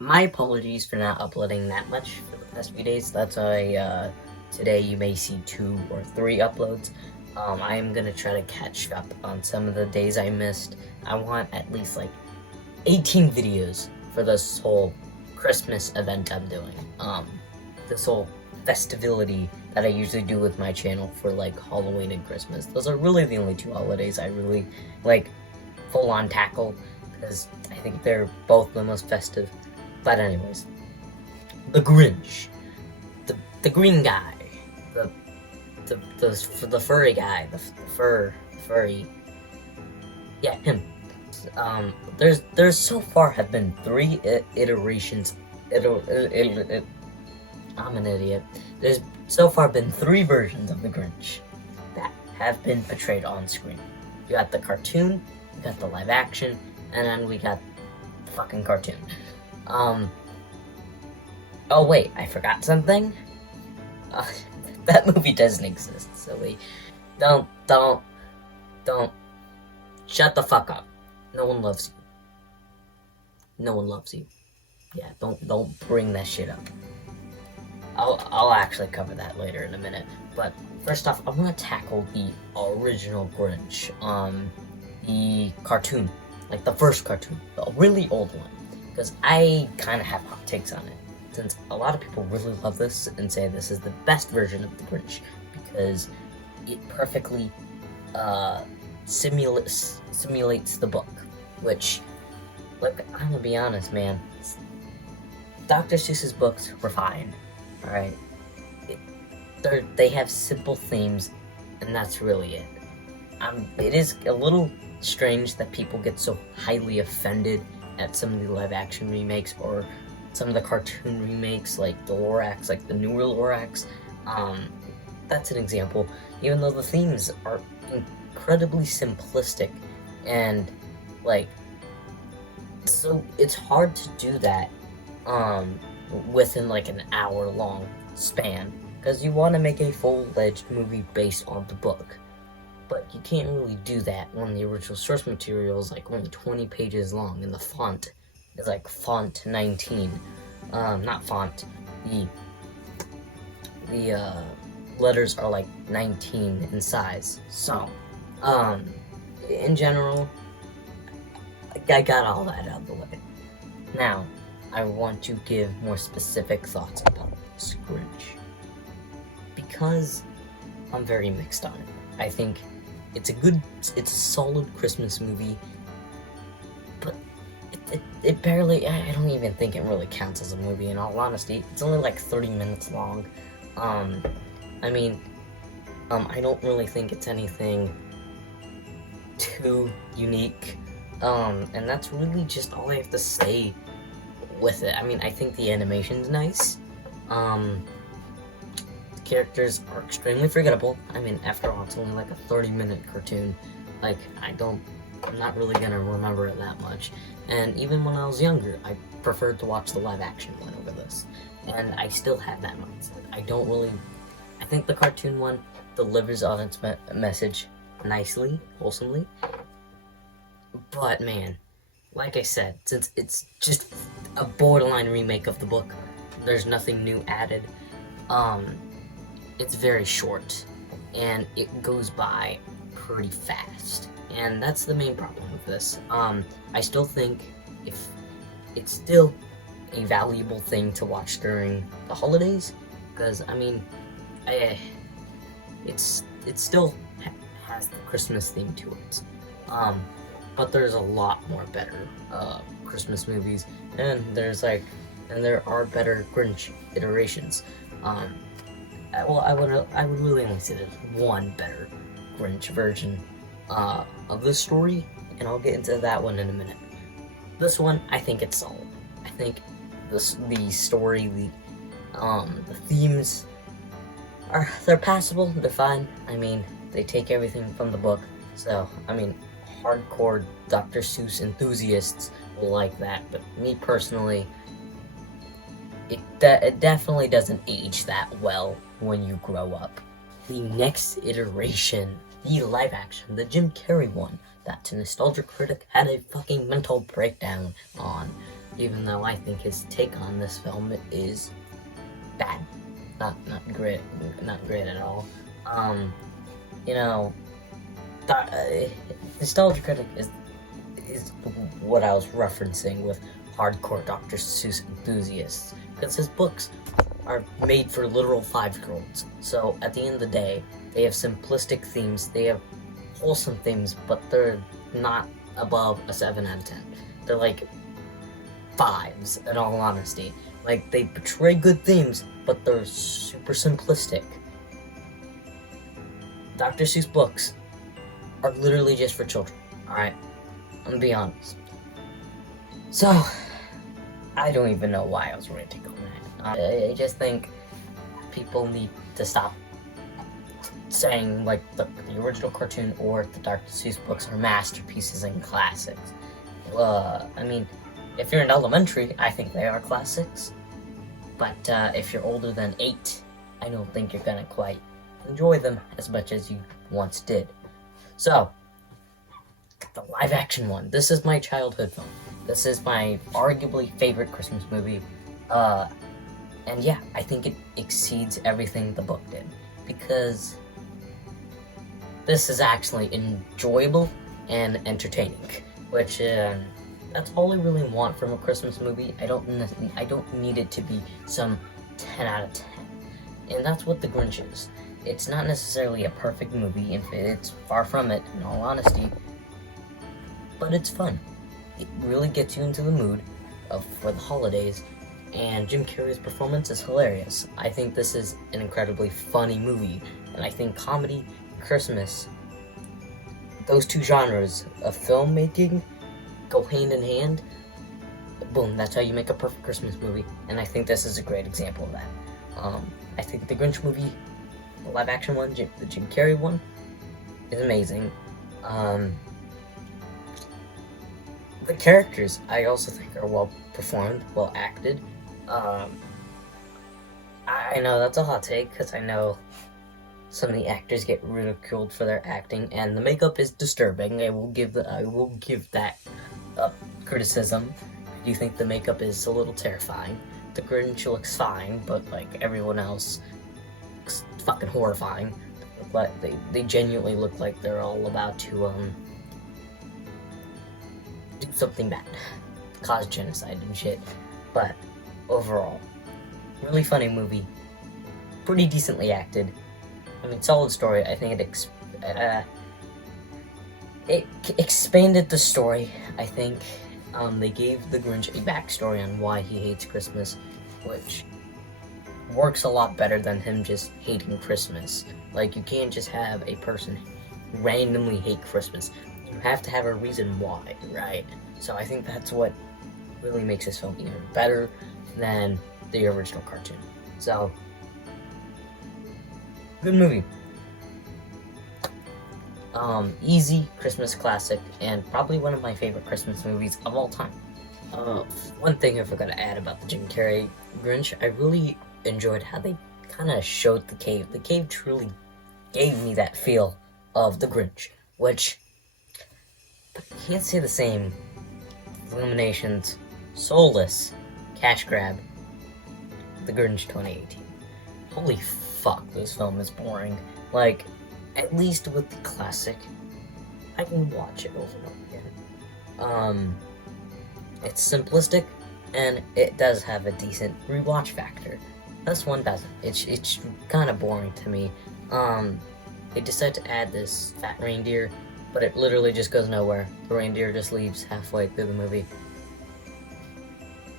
My apologies for not uploading that much for the past few days. That's why today you may see 2 or 3 uploads. I am gonna try to catch up on some of the days I missed. I want at least like 18 videos for this whole Christmas event I'm doing. This whole festivality that I usually do with my channel for like Halloween and Christmas. Those are really the only 2 holidays I really like full on tackle because I think they're both the most festive. But anyways, the Grinch, the green guy, the furry guy, the furry, yeah, him. There's so far have been 3 iterations. I'm an idiot. There's so far been 3 versions of the Grinch that have been portrayed on screen. You got the cartoon, you got the live action, and then we got the fucking cartoon. Oh wait, I forgot something? That movie doesn't exist, silly. Don't, shut the fuck up. No one loves you. No one loves you. Yeah, don't bring that shit up. I'll actually cover that later in a minute. But first off, I want to tackle the original Grinch. The cartoon, like the first cartoon, the really old one, because I kind of have hot takes on it. Since a lot of people really love this and say this is the best version of the Grinch because it perfectly simulates the book, which, like, I'm gonna be honest, man. Dr. Seuss's books were fine, alright? They have simple themes, and that's really it. It is a little strange that people get so highly offended at some of the live-action remakes or some of the cartoon remakes, like the Lorax, like the newer Lorax. That's an example. Even though the themes are incredibly simplistic, and like, so it's hard to do that within like an hour-long span, because you want to make a full-fledged movie based on the book. But you can't really do that when the original source material is like only 20 pages long, and the font is like font 19. Not font. The letters are like 19 in size. So, in general, I got all that out of the way. Now, I want to give more specific thoughts about this Grinch, because I'm very mixed on it. I think it's a solid Christmas movie, but it barely, I don't even think it really counts as a movie, in all honesty. It's only like 30 minutes long. I mean, I don't really think it's anything too unique, and that's really just all I have to say with it. I mean, I think the animation's nice. The characters are extremely forgettable. I mean, after all, it's only like a 30-minute cartoon. Like, I'm not really gonna remember it that much. And even when I was younger, I preferred to watch the live-action one over this. And I still have that mindset. I think the cartoon one delivers on its message nicely, wholesomely. But man, like I said, since it's just a borderline remake of the book, there's nothing new added. It's very short, and it goes by pretty fast, and that's the main problem with this. I still think if it's still a valuable thing to watch during the holidays, because I mean, it still has the Christmas theme to it. But there's a lot more better Christmas movies, and there are better Grinch iterations. Well, I would really only say there's one better Grinch version of this story, and I'll get into that one in a minute. This one, I think it's solid. I think the story, the themes they're passable, they're fine. I mean, they take everything from the book, so I mean, hardcore Dr. Seuss enthusiasts will like that, but me personally, it definitely doesn't age that well when you grow up. The next iteration, the live action, the Jim Carrey one, that Nostalgia Critic had a fucking mental breakdown on. even though I think his take on this film is bad. Not great at all. You know, Nostalgia Critic is what I was referencing with hardcore Dr. Seuss enthusiasts, because his books are made for literal 5-year-olds. So at the end of the day, they have simplistic themes, they have wholesome themes, but they're not above a 7 out of 10. They're like 5s, in all honesty. Like, they portray good themes, but they're super simplistic. Dr. Seuss books are literally just for children, alright? I'm gonna be honest. So, I don't even know why I was ranting on that. I just think people need to stop saying, like, the original cartoon or the Dr. Seuss books are masterpieces and classics. I mean, if you're in elementary, I think they are classics. But if you're older than 8, I don't think you're gonna quite enjoy them as much as you once did. So, the live-action one. This is my childhood film. This is my arguably favorite Christmas movie. And yeah, I think it exceeds everything the book did. Because this is actually enjoyable and entertaining. Which, that's all I really want from a Christmas movie. I don't need it to be some 10 out of 10. And that's what The Grinch is. It's not necessarily a perfect movie, and it's far from it, in all honesty. But it's fun. It really gets you into the mood for the holidays, and Jim Carrey's performance is hilarious. I think this is an incredibly funny movie, and I think comedy, Christmas, those two genres of filmmaking go hand in hand. Boom, that's how you make a perfect Christmas movie, and I think this is a great example of that. I think the Grinch movie, the live action one, the Jim Carrey one, is amazing. The characters, I also think, are well performed, well acted. I know that's a hot take, because I know some of the actors get ridiculed for their acting, and the makeup is disturbing. I will give that criticism. I do think the makeup is a little terrifying. The Grinch looks fine, but like everyone else, looks fucking horrifying. But they genuinely look like they're all about to do something bad, cause genocide and shit. But overall, really funny movie, pretty decently acted. I mean, solid story. I think it expanded the story. I think they gave the Grinch a backstory on why he hates Christmas, which works a lot better than him just hating Christmas. Like, you can't just have a person randomly hate Christmas. You have to have a reason why, right? So I think that's what really makes this film even better than the original cartoon. So, good movie. Easy Christmas classic, and probably one of my favorite Christmas movies of all time. One thing I forgot to add about the Jim Carrey Grinch, I really enjoyed how they kind of showed the cave. The cave truly gave me that feel of the Grinch, which, but you can't say the same. Illumination's soulless cash grab, The Grinch 2018. Holy fuck, this film is boring. Like, at least with the classic, I can watch it over and over again. It's simplistic, and it does have a decent rewatch factor. This one doesn't. It's kind of boring to me. They decide to add this fat reindeer, but it literally just goes nowhere. The reindeer just leaves halfway through the movie.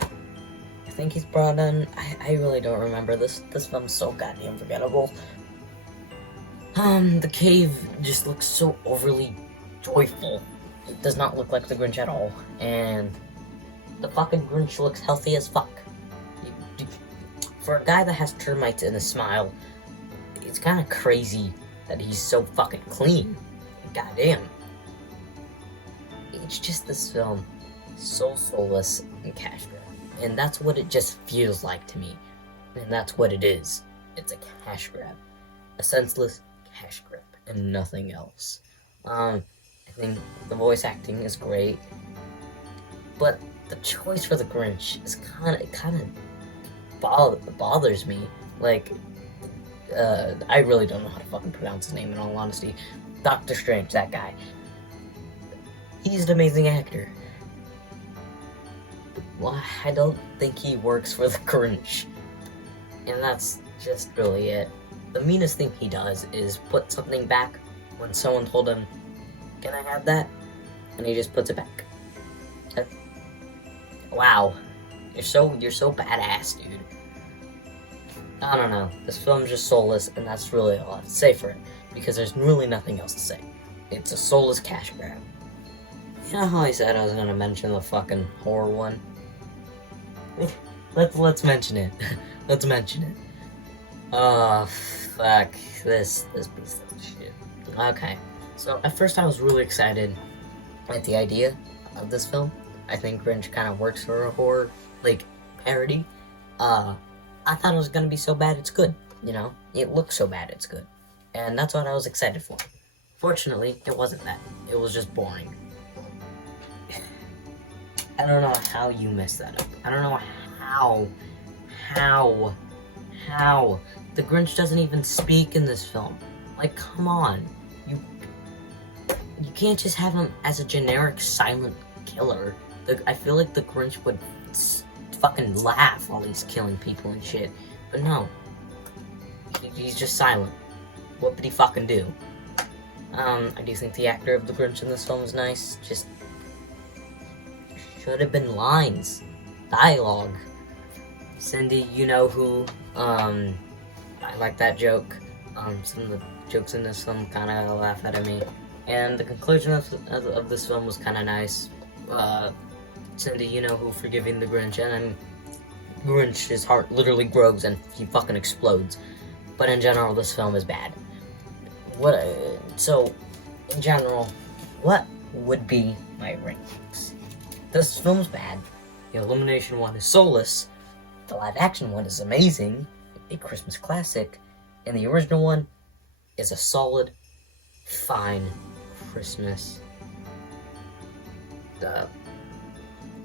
I think he's brought in... I really don't remember. This film's so goddamn forgettable. The cave just looks so overly joyful. It does not look like the Grinch at all. And the fucking Grinch looks healthy as fuck. For a guy that has termites in his smile, it's kind of crazy that he's so fucking clean. Goddamn. It's just this film, so soulless and cash grab. And that's what it just feels like to me. And that's what it is. It's a cash grab. A senseless cash grab and nothing else. I think the voice acting is great. But the choice for the Grinch is kind of bothers me. Like, I really don't know how to fucking pronounce his name in all honesty. Doctor Strange, that guy. He's an amazing actor. Well, I don't think he works for the Grinch. And that's just really it. The meanest thing he does is put something back when someone told him, "Can I have that?" And he just puts it back. Wow. You're so badass, dude. I don't know. This film's just soulless, and that's really all I have to say for it. Because there's really nothing else to say. It's a soulless cash grab. You know how I said I was gonna mention the fucking horror one? Let's mention it. Let's mention it. Oh, fuck. This piece of shit. Okay. So, at first I was really excited at the idea of this film. I think Grinch kind of works for a horror, like, parody. I thought it was gonna be so bad it's good, you know? It looks so bad it's good. And that's what I was excited for. Fortunately, it wasn't that. It was just boring. I don't know how you messed that up. I don't know how. The Grinch doesn't even speak in this film. Like, come on. You can't just have him as a generic silent killer. I feel like the Grinch would fucking laugh while he's killing people and shit. But no. He's just silent. What did he fucking do? I do think the actor of the Grinch in this film is nice. Just should have been lines. Dialogue. Cindy, you know who. I like that joke. Some of the jokes in this film kind of laugh at me. And the conclusion of this film was kind of nice. Cindy, you know who, forgiving the Grinch, and then Grinch's heart literally grows and he fucking explodes. But in general, this film is bad. So, in general, what would be my rankings? This film's bad. The Illumination one is soulless. The live action one is amazing, a Christmas classic, and the original one is a solid, fine Christmas.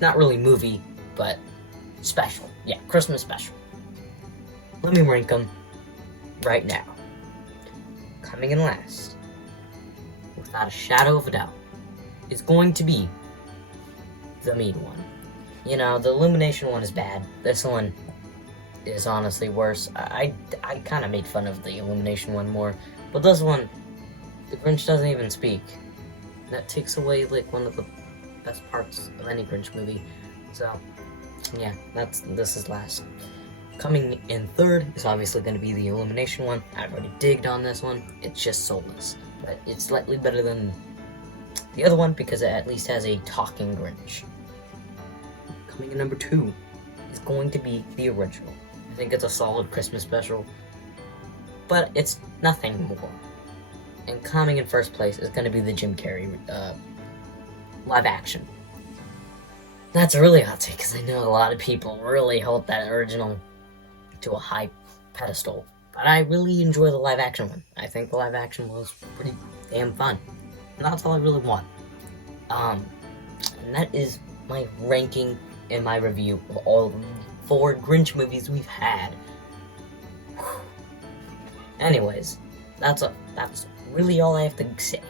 Not really movie, but special. Yeah, Christmas special. Let me rank them right now. Coming in last, without a shadow of a doubt, is going to be the mean one. You know, the Illumination one is bad. This one is honestly worse. I kind of made fun of the Illumination one more, but this one, the Grinch doesn't even speak. That takes away, like, one of the best parts of any Grinch movie. So, yeah, this is last. Coming in third is obviously going to be the Illumination one. I've already digged on this one. It's just soulless, but it's slightly better than the other one because it at least has a talking Grinch. Coming in number 2 is going to be the original. I think it's a solid Christmas special, but it's nothing more. And coming in first place is going to be the Jim Carrey live action. That's a really hot take because I know a lot of people really hold that original to a high pedestal, but I really enjoy the live action one. I think the live action was pretty damn fun, and that's all I really want. And that is my ranking and my review of all of the 4 Grinch movies we've had. Anyways, that's really all I have to say.